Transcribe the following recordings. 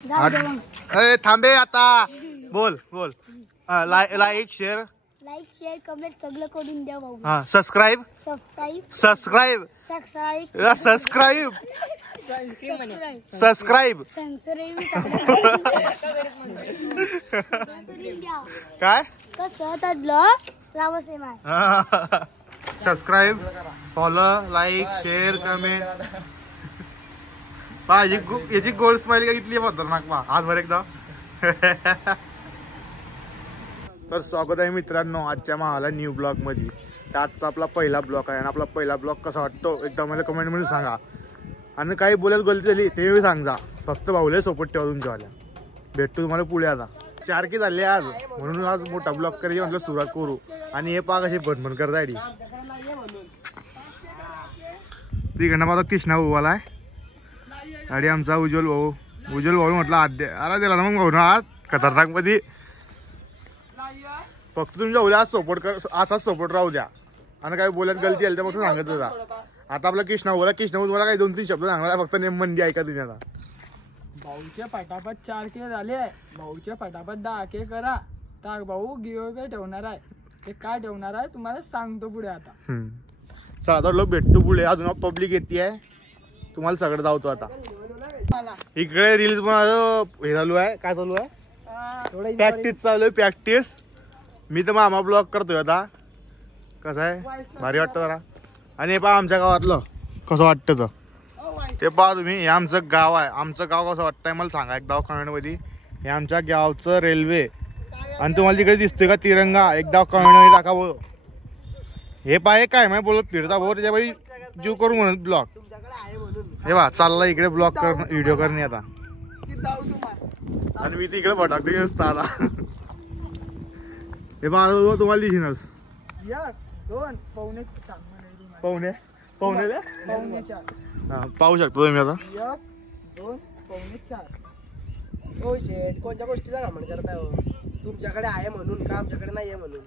थांबे आता बोल बोल लाईक शेअर कमेंट सगळं करून द्या भाऊ. हा subscribe subscribe subscribe subscribe subscribe subscribe काय subscribe follow like share comment याची गोल्ड स्माइल का किती खतरनाक पहा आज वर एकदा. तर स्वागत आहे मित्रांनो आजच्या मला न्यू ब्लॉग मध्ये. आजचा आपला पहिला ब्लॉग आहे आणि आपला पहिला ब्लॉग कसा वाटतो एकदा मला कमेंट मध्ये सांगा आणि काही बोलायला गलती झाली ते सांगा. फक्त भाऊले सोबत ठेवा तुमच्यावाल्या. भेटतो तुम्हाला पुढे आता. 4 की झाले आज म्हणून आज मोठा ब्लॉग करायची म्हटलं सुरुवात करू. आणि हे पाग अशी भनभन करता आली तिकडनं माझा कृष्णा भाऊ आला आहे आणि आमचा उज्ज्वल भाऊ म्हटलं अरे दिला ना मग भाऊ ना आज खतरनाक मध्ये. फक्त तुमच्या भाऊला आज सपोर्ट कर असाच सपोर्ट राहू द्या आणि काही बोलायला गलती आली तर फक्त सांगत होता. आता आपला कृष्णा भाऊ तुम्हाला काही 2-3 शब्द सांगणार फक्त नेम मंदी ऐका तुम्ही. आता भाऊचे पटापट 4 के झाले. भाऊचे पटापट 10 के करा. तर भाऊ गिव्ह ठेवणार आहे. ते काय ठेवणार आहे तुम्हाला सांगतो पुढे. आता चला तर लोक भेटतो पुढे. अजून पब्लिक येते आहे तुम्हाला सगळं धावतो. आता इकडे रील्स हे चालू आहे. काय चालू आहे प्रॅक्टिस चालू आहे प्रॅक्टिस. मी तर मामा ब्लॉग करतोय आता. कसं आहे भारी वाटतं जरा. आणि हे पहा आमच्या गावातलं कसं वाटतं ते पहा तुम्ही. हे आमचं गाव आहे. आमचं गाव कसं वाटतंय मला सांगा एकदा कमेंट मध्ये. हे आमच्या गावचं रेल्वे आणि तुम्हाला तिकडे दिसतोय का तिरंगा एकदा कमेंट मध्ये टाका. बोल हे पाय काय माहिती बोलत फिरता भाऊ त्याच्या बाई जीव करू म्हणत ब्लॉग. हे बा चालला इकडे ब्लॉग कर व्हिडिओ करणे आता. आणि मी तिकडे भटकते नुसतं आता. हे बा तुम्हाला दिसेनच पाहुणे पाहू शकतो तुम्ही आता. 2 शेट कोणत्या गोष्टीचा घमंड करताय हो. तुमच्याकडे आहे म्हणून का आमच्याकडे नाही आहे म्हणून.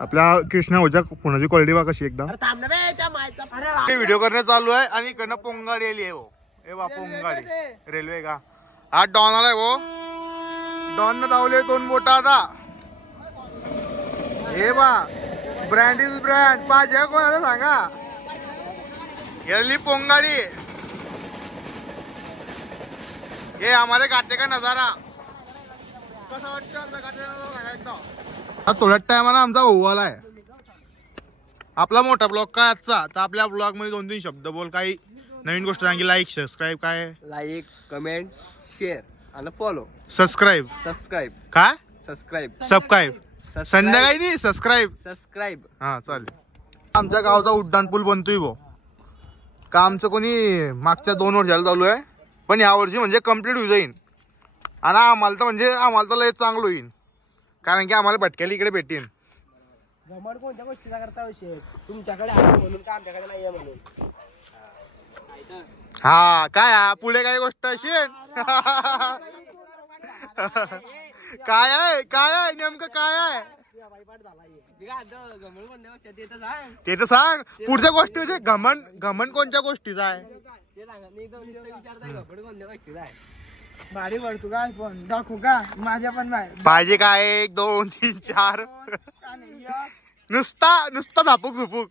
आपल्या कृष्णा भाऊच्या फोनाची क्वालिटी बा कशी एकदम. व्हिडिओ करणे चालू आहे आणि इकडनं पोंगाडी आली आहे हो. हे बा पोंगाडी रेल्वे का हा डॉन आलाय हो. डॉन न धावले 2 बोट आता. हे बा ब्रँड इज ब्रँड पाहिजे कोणाला सांगा. येरली पोंगाडी ये हमारे घाटे का नजारा कसा वाटतं आमचा घाटे सांगा एकदा. थोड्याच टायमाला आमचा भाऊ आलाय. आपला मोठा ब्लॉग काय आजचा तर आपल्या ब्लॉग मध्ये 2-3 शब्द बोल. काही नवीन गोष्ट सांगी. लाईक सबस्क्राईब काय लाईक कमेंट शेअर आणि फॉलो. सबस्क्राईब काय सबस्क्राईब संध्याकाळी नाही सबस्क्राईब हा चालेल. आमच्या गावचा उड्डाण पूल बनतोय भाऊ. कामचं कोणी मागच्या 2 वर्षाला चालू आहे पण या वर्षी म्हणजे कम्प्लीट होईल जाईल. आणि आम्हाला तर लय चांगलं होईल कारण की आम्हाला भटक्याला इकडे भेटेन. घमंड कोणत्या गोष्टीचा करता शेट. तुमच्याकडे आहे म्हणून का आमच्याकडे नाही आहे म्हणून. हा काय पुढे काही गोष्ट अशी काय आहे नेमकं काय आहे ते तर सांग. पुढच्या गोष्टी म्हणजे घमंड कोणत्या गोष्टीचा आहे भारी पडतो का पण दाखवू का माझ्या पण पाहिजे काय 1 2 3 4 नुसता झापूक झुपूक.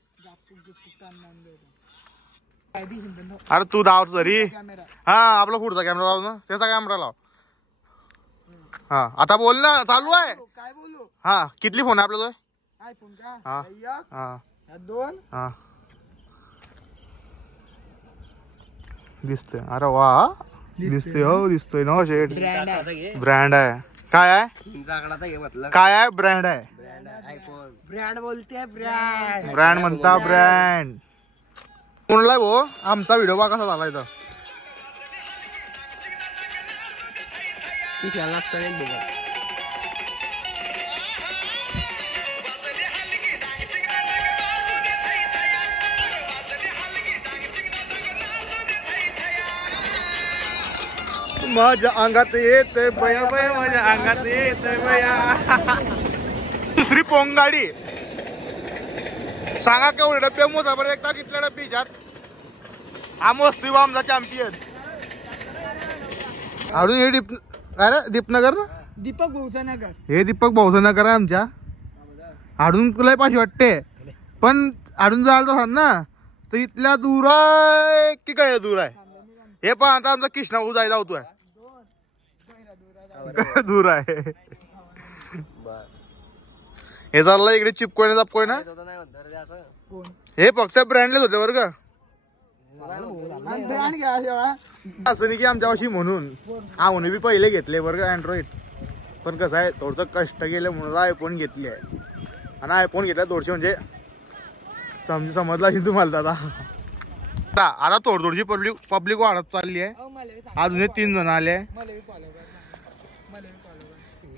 अरे तू धाव तरी. हा आपला पुढचा कॅमेरा लाव ना. त्याचा कॅमेरा लाव. हा आता बोल ना चालू आहे. काय बोलू. हा किती फोन आहे आपला. आयफोन का. हा 2 हा दिसतोय. अरे वा दिसतोय हो दिसतोय ना शेट. ब्रँड आहे काय आहे काय आहे ब्रँड आहे. ब्रँड बोलते ब्रँड म्हणता ब्रँड कोणला भाऊ. आमचा व्हिडिओ बा कसा झाला इथं. माझ्या अंगात येत बया बया माझ्या अंगात येत बया. दुसरी पोंगाडी सांगा केवढे डब्बे मोजा बरं एकदा कितल्या डब्बी ह्याच्यात. हा मस्ती आमचा चॅम्पियन. अजून हे अरे दीपनगर ना, दीपक भोसनगर. हे दीपक भाऊसनगर आहे आमच्या. आडून तुला पाशी वाटते, पण आडून जायला तर ना तर इथल्या दूर आहे की काय दूर आहे. हे पण आता आमचा कृष्णा भाऊ जायला होतोय, दूर आहे. हे चाललं इकडे चिपकोय ना चापकोय ना, हे फक्त ब्रँडलेच होते बरं का. असं नाही की आमच्यापाशी म्हणून आम्ही बी पहिले घेतले बरं का अँड्रॉइड, पण कसं आहे थोडंसं कष्ट केलं म्हणून आयफोन घेतली आहे. आणि आयफोन घेतला थोडशी म्हणजे समजला की तुम्हाला आता थोडी पब्लिक वाढत चालली आहे. अजून 3 जण आले.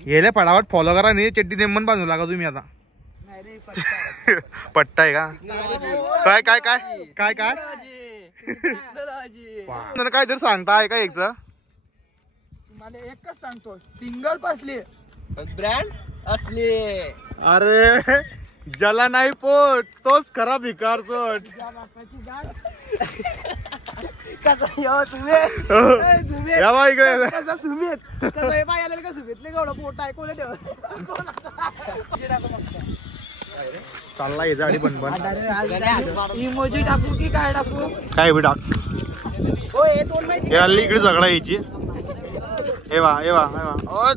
गेले फटाफट फॉलो करा, नाही चड्डी नेमन बांधू लागा तुम्ही आता. पट्टा आहे का काय काय काय काय काय काय जर सांगता आहे का एकच तुम्हाला एकच सांगतो, सिंगल बसली ब्रँड असली. अरे ज्याला नाही पोट तोच खरा भिकार चोट. या बा इकडे चालला याचा आणि बनबन. इमोजी टाकू की काय टाकू? काय बी टाक. हे हल्ली इकडे झगडा यायची. हे वा हे वा हे वा ओ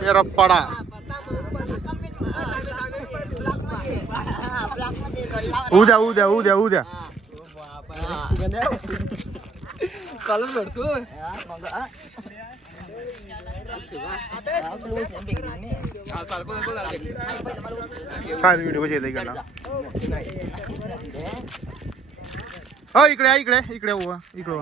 ते रप्पाडा. उद्या उद्या उद्या उद्या कॉलेज भरतो. काय व्हिडिओ कशी येते इकडला. हो इकडे इकडे इकडे उभा इकडे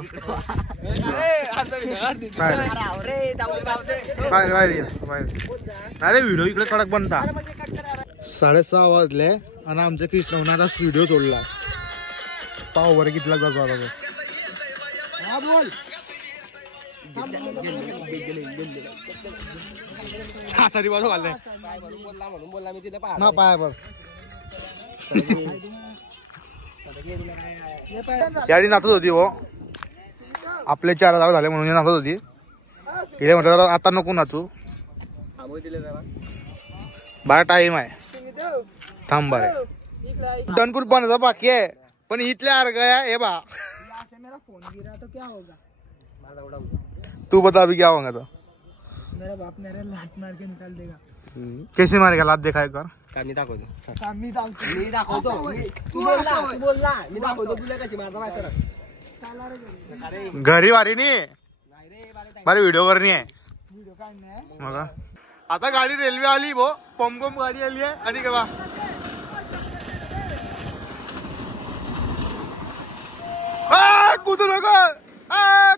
अरे व्हिडिओ इकडे कडक बनता. 6:30 वाजले आणि आमच्या कृष्णा व्हिडिओ सोडला. पाव बरं कितीला जातो आता तो. बोल छासारी बाजू घालले बोलला पाय बर. याडी नाचत होती हो, आपले 4,000 झाले म्हणून नाचत होती. तिला म्हटलं आता नको नाचू, बारा टाइम आहे थांब बरे. डनपूर बनायचा बाकी आहे पण इथल्या अर्ग आहे. हे बा मेरा फोन गिरा तो क्या होगा? तू बता अभी क्या होगा. तो मेरा बाप मेरा लात मार के निकाल देगा. कैसे मारेगा लात दिखाए कर. मी दाखवतो मी दाखवतो. मी दाखवतो. तू बोलला मी दाखवतो तुला कशी मारता माहिती. घरी वारी नाही बरे व्हिडिओ करणी आहे. व्हिडिओ काढणे मग आता गाडी रेल्वे आली भो, पमगम गाडी आली आहे. आणि केव्हा कुठू नको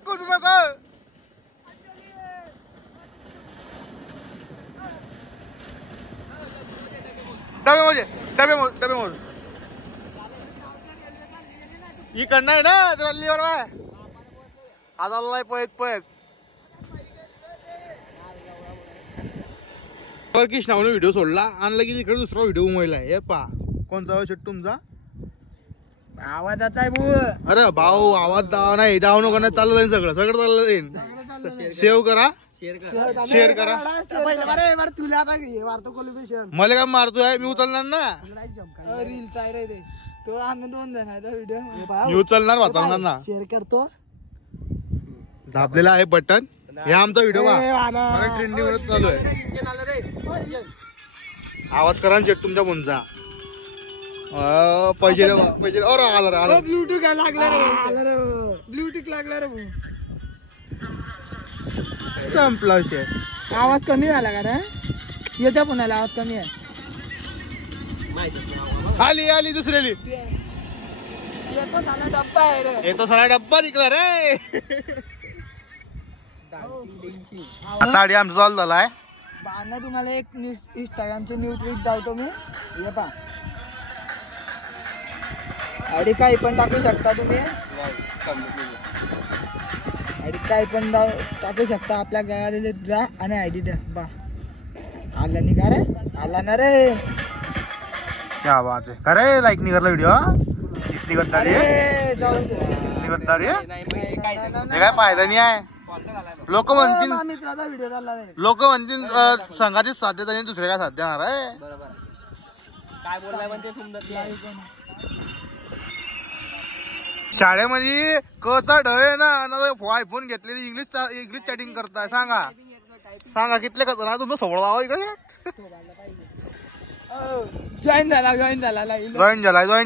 कुठू नको. डबे मोज इकडनं आहे ना रल्लीवर आहे. आता पळत पळत कृष्णाने व्हिडिओ सोडला आणि लगेच इकडे दुसरा व्हिडिओ उमळला. हे पा कोणता शेट तुमचा आवाज आता आहे भाऊ. अरे भाऊ आवाज दावा नाही, दाव नको नाही. चाललं जाईल सगळं सगळं चाललं जाईल. सेव्ह करा शेअर करा. तुला आता वारतो कोलिफिकेशन मला काय मारतोय मी उचलणार ना. रील्स आहे रे ते. तो आम्ही 2 जणांचा व्हिडिओ मी उचलणार वाचवणार ना. शेअर करतो. दाबलेला आहे बटन. हे आमचा व्हिडिओ ट्रेंडिंग वर चालू आहे. आवाज करा चेक तुमच्या फोनचा. पैसे पैसे आला ब्लूटूथ काय लागला रे. ब्लूटूथ लागला रे भाऊ. संपला विषय. आवाज कमी झाला का रे. येत्या पुण्याला आवाज कमी आहे. आली आली दुसऱ्याली येतो साला डब्बा आहे रे. येतो सारा डब्बा निघला रे. आता आडी आमचा चालू झालाय. बांधा तुम्हाला एक इंस्टाग्रामचे न्यू ट्विट दावतो मी. हे पा आयडी काही पण टाकू शकता तुम्ही. आयडी काही पण टाकू शकता. आपल्या गावाला जा आणि आयडी द्या. बा आला नाही का रे. आला ना रे. क्या बात आहे. अरे लाईक नाही करला व्हिडिओ. इतनी गद्दारी जाऊ दे. इतनी गद्दारी हे काय फायदा नाही आहे. लोक म्हणतील मित्राचा व्हिडिओ चालला नाही. लोक म्हणतील संघाचीच साथ देत आणि दुसरे काय साथ देणार आहे. काय बोललाय म्हणते तुमचं शाळेमध्ये कचा ढ आहे ना आयफोन घेतलेली इंग्लिश चॅटिंग करताय. सांगा कितले कचरा तुमचं सोबळ जावं इकडे. जॉईन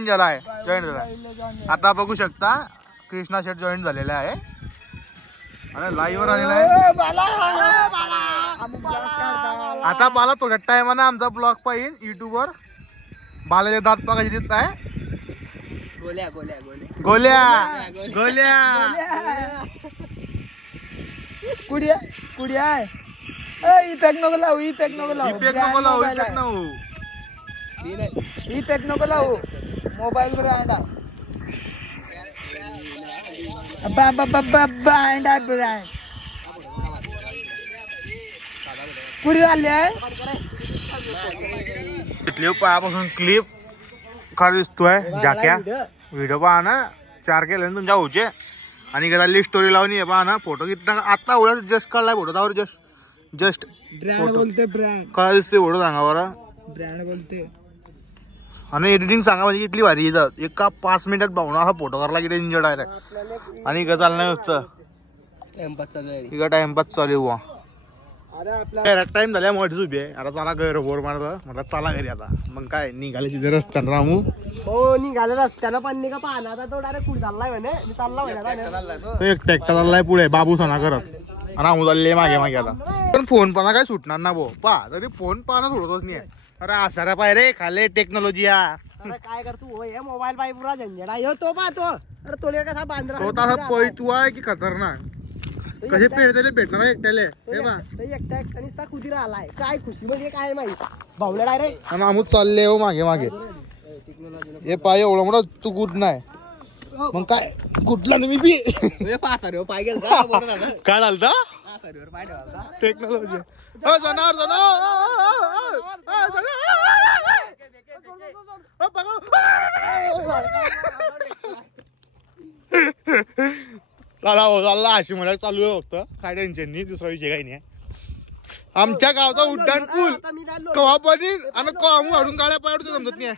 झालाय. आता बघू शकता कृष्णा शेट जॉईन झालेला आहे आणि लाईव्ह वर आलेला आहे. आता मला थोड्या टायमानं आमचा ब्लॉग पाहिजे युट्यूब वर. बालाचे दात पाकाची दिसत आहे. गोल्या कुडिया इपॅक नको लावू. इफेक्ट नको लावू मोबाईल ब्रँड ब्रँड कुठे झाले आहे. पायापासून क्लिप खरं दिसतोय. जाक्या व्हिडिओ पहा ना 4 केले ना तुमच्या होचे. आणि कदा स्टोरी लावून ये पहा ना. फोटो कितना आता एवढा जस्ट काढलाय फोटो त्यावर जस्ट ब्रँड बोलते. ब्रँड कळा दिसते फोटो सांगा बरं. ब्रँड बोलते. आणि एडिटिंग सांगा म्हणजे किती भारी येतात. एका 5 मिनिटात भावना हा फोटो करायला किती इंजर्ड आहे. आणि इकडं चालणार नुसतं इकडं टाइमपास चालू हुआ. टाइम झाल्या मोठीच उभी आहे. आता चला घर बोर मारलं म्हटलं चला घरी. आता मग काय निघाले तिथे रस्त्यानं रामू. हो निघालं रस्त्यानं पण निघा पाहणार. आता तो डायरेक्ट कुठे चाललाय म्हणे. मी चालला म्हणे एक ट्रॅक्टर चाललाय पुढे बाबू सणा करत. रामू चालले मागे आता. पण फोन पाना काय सुटणार ना भो. पा तरी फोन पाना सोडतच नाही. अरे असारा पाय रे खाले टेक्नॉलॉजी. अरे काय करतो हे मोबाईल पाय पुरा झंझडा यो तो पाहतो. अरे तो कसा बांधरा तो तसा पैतू आहे की खतरनाक. कसे पेटले भेटणार एकट्याले हे बा. एकट्याने खुदी राहिलाय. काय खुशी म्हणजे काय माहिती भावला डायरेक्ट. आम्ही चालले हो मागे हे पाय एवढं मोठं तू कुठ नाही. मग काय कुठला नाही मी बी पाय गेला काय झालं टेक्नॉलॉजी. चला हो चालला अशी मला चालू आहे फक्त. काय टेन्शन नाही. दुसरा विषय काही नाही. आमच्या गावचा उड्डाण पूल कवा बनीन आणि कवा हाडून गाड्या पाडतो समजत नाही.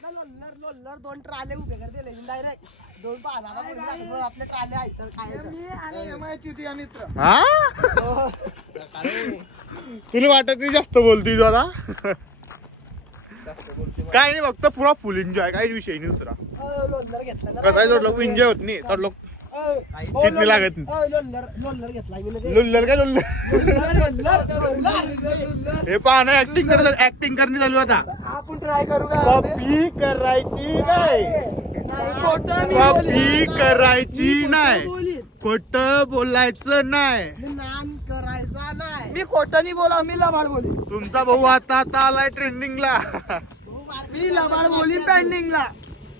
2 ट्राले उभे करते डायरेक्ट 2 पाहणार आपले ट्राले तुला वाटत नाही जास्त बोलतोय तू आता. काय नाही फक्त पुरा फुल एन्जॉय. काही विषय नाही दुसरा. कसा लोक एन्जॉय होत नाही तर लोक चितणी लागत नाही. लोल्लर घेतलाय लुल्लर काय लुल्लर हे पहा ना ऍक्टिंग करणे चालू आता. आपण ट्राय करू का. कॉपी करायची नाही. खोटं बोलायचं नाही. नान करायचा नाही. मी खोटं नाही बोला. मी लबाड बोली. तुमचा भाऊ आता आलाय ट्रेंडिंगला. मी लबाड बोली पेंडिंगला.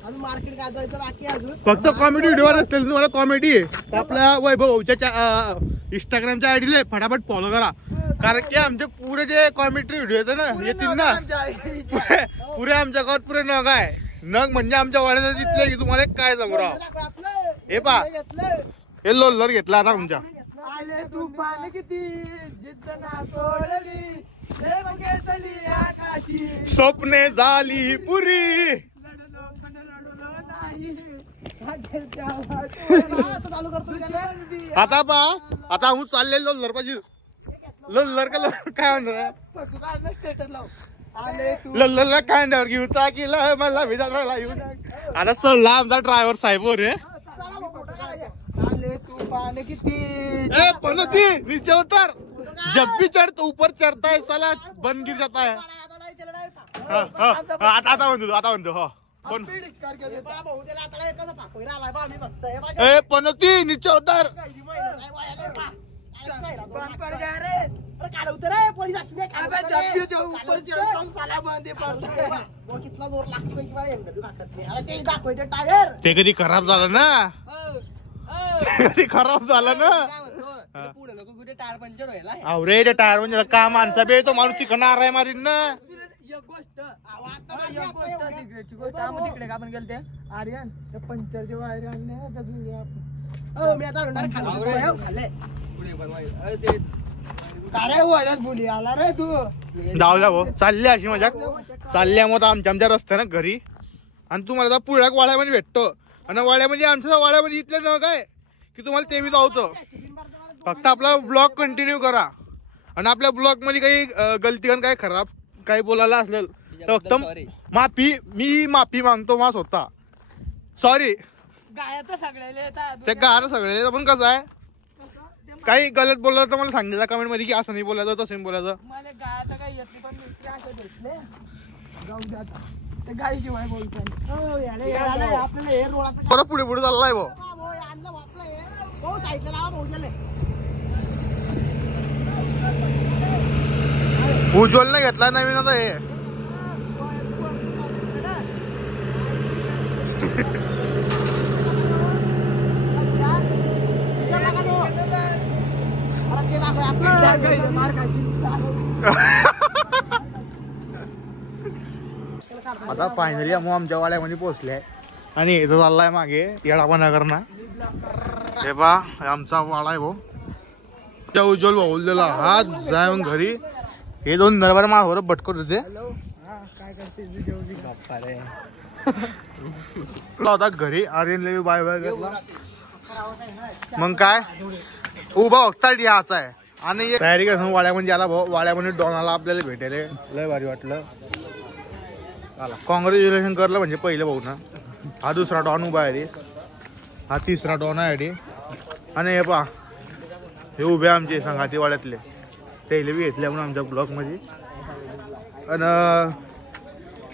अजून मार्केट गाजवायचं बाकी अजून. फक्त कॉमेडी व्हिडिओ असतील तुम्हाला. कॉमेडी आपल्या वैभवच्या इंस्टाग्रामच्या आयडीला फटाफट फॉलो करा. कारण की आमचे पुरे जे कॉमेडी व्हिडिओ येतात ना येतील ना पुरे आमच्या गावात पुरे नग आहे. नग म्हणजे आमच्या वाड्याचं तिथले की तुम्हाला काय सांगू राव. हे पा हे लोल्लर घेतला आता तुमच्या. आले तू पान किती जिद्द ना सोडली. स्वप्ने झाली पुरी. आता पा आता आम्ही चालले लोल्लर पाहिजे. लोल्लर का काय म्हणतो लल्लरला काय म्हणणार घेऊ चाकीला मला विचारायला येऊ. आता चढला आमचा ड्रायव्हर साहेब रे. आले तू पान किती पण नीचे उतर. जब भी चढ़ता ऊपर चढ़ता है साला बन गिर जाता है. आता म्हणतो हो पण पनती नीचे उतर. ते कधी खराब झालं ना. कधी खराब झालं ना. पुढे नको कुठे टायर पंक्चर व्हायला. अरे ते टायर म्हणजे का माणसा बे तो माणूस चिकणार आहे मारीन ना. सिगरेटची गोष्ट आम्ही तिकडे का आपण गेलते आर्यन त्या पंक्चरचे वायर आणले मी आता म्हणणार खाल्ले अरे वळत बोली आला रे तू जाऊ जा भाऊ चालली अशी मजा चालल्या मग आमच्या रस्त्यानं घरी आणि तुम्हाला पुढ्या वाड्यामध्ये भेटतो आणि वाड्यामध्ये आमच्या वाड्यामध्ये इथलं न काय की तुम्हाला ते बी जाऊतं फक्त आपला ब्लॉग कंटिन्यू करा आणि आपल्या ब्लॉग मध्ये काही गलती काही खराब काही बोलायला असलं तर फक्त मी माफी मागतो मा स्वतः सॉरी गाया तर सगळ्याला येतात त्या गाणं सगळे पण कसं आहे काही गलत बोललं तर मला सांगितलं कमेंट मध्ये की असं नाही बोलायचं तसं नाही बोलायचं मला गाया तर काही येत नाही पण मित्र असं भेटले जाऊ द्या आता ते गाय शिवाय बोलतात आपल्याला हे रोडाचं परत पुढे पुढे चाललाय भाऊ आणलं आपलं हे भाऊ साईडला लावा भाऊ गेले उज्ज्वल ने घेतला नवीन आता हे आता फायनली मग आमच्या वाड्यामध्ये पोहोचले आणि इथं चाललाय मागे येडापणा करणं हे पा आमचा वाडा आहे भाऊ त्या उज्ज्वल भाऊलेला हात जाऊन घरी हे दोन नरभर मावर भटकत होते काय करते होता घरी आर्यनला बाय बाय घेतला मग काय उभा वक्ता याचा आहे आणि तयारी कर वाड्यामध्ये आला भाऊ वाड्यामध्ये डॉनाला आपल्याला भेटायला लय भारी वाटलं कॉंग्रॅच्युलेशन करलं म्हणजे पहिलं भाऊ ना हा दुसरा डॉन उभा आहे हा तिसरा डॉन आहे आणि हे पा हे उभे आमचे संघाती वाड्यातले त्याला बी घेतले म्हणून आमच्या ब्लॉक मध्ये आणि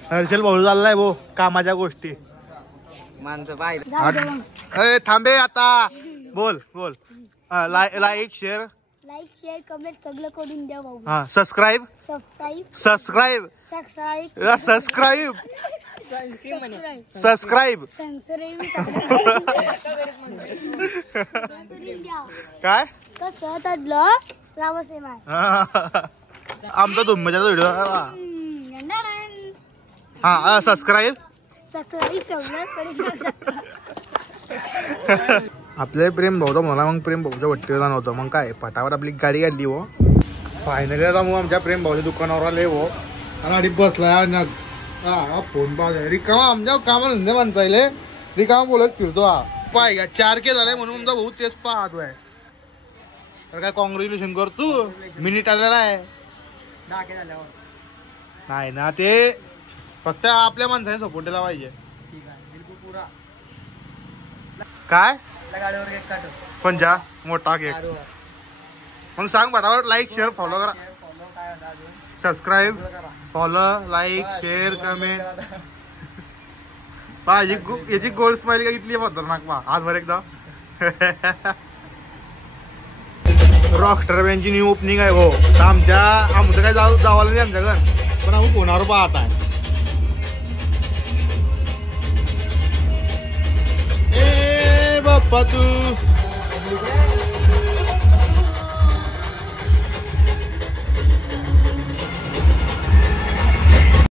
हर्षल भाऊ चाललाय भाऊ कामाच्या गोष्टी माणसं पाहिजे अरे थांबे आता बोल बोल लाईक शेअर कमेंट सगळं करून द्या भाऊ. हा subscribe subscribe subscribe subscribe subscribe काय कसं तडलं रावसे माय आमचा धुम्मचा व्हिडिओ हा सबस्क्राईब आपले प्रेम भाऊ मला मग प्रेम भाऊच्या वट्टीला जाणं होतं मग काय पटावर आपली गाडी काढली हो फायनली आता मग आमच्या प्रेम भाऊच्या दुकानावर आले हो आणि बसलाय हा फोन पाहत रिकामा आमच्या कामा धंदे माणसायले रिकामा बोलत फिरतो हा पाय का 4K झालाय म्हणून आमचा भाऊ तेच पाहतोय तर काय कॉंग्रॅच्युलेशन कर तू मिनिट आलेला आहे नाही ना ते फक्त आपल्या माणसाने सपोर्ट दिला पाहिजे काय पंजा मोठा केक मग सांग बरोबर लाईक शेअर फॉलो करा subscribe follow like share comment याची गोल्ड स्माइल का इथली खतरनाक पा आजवर एकदा रॉकस्टार बँकची न्यू ओपनिंग आहे हो तर आमचं काय जावाला नाही आमच्या घर पण आम्ही फोनावर पाहत आहे बाप्पा तू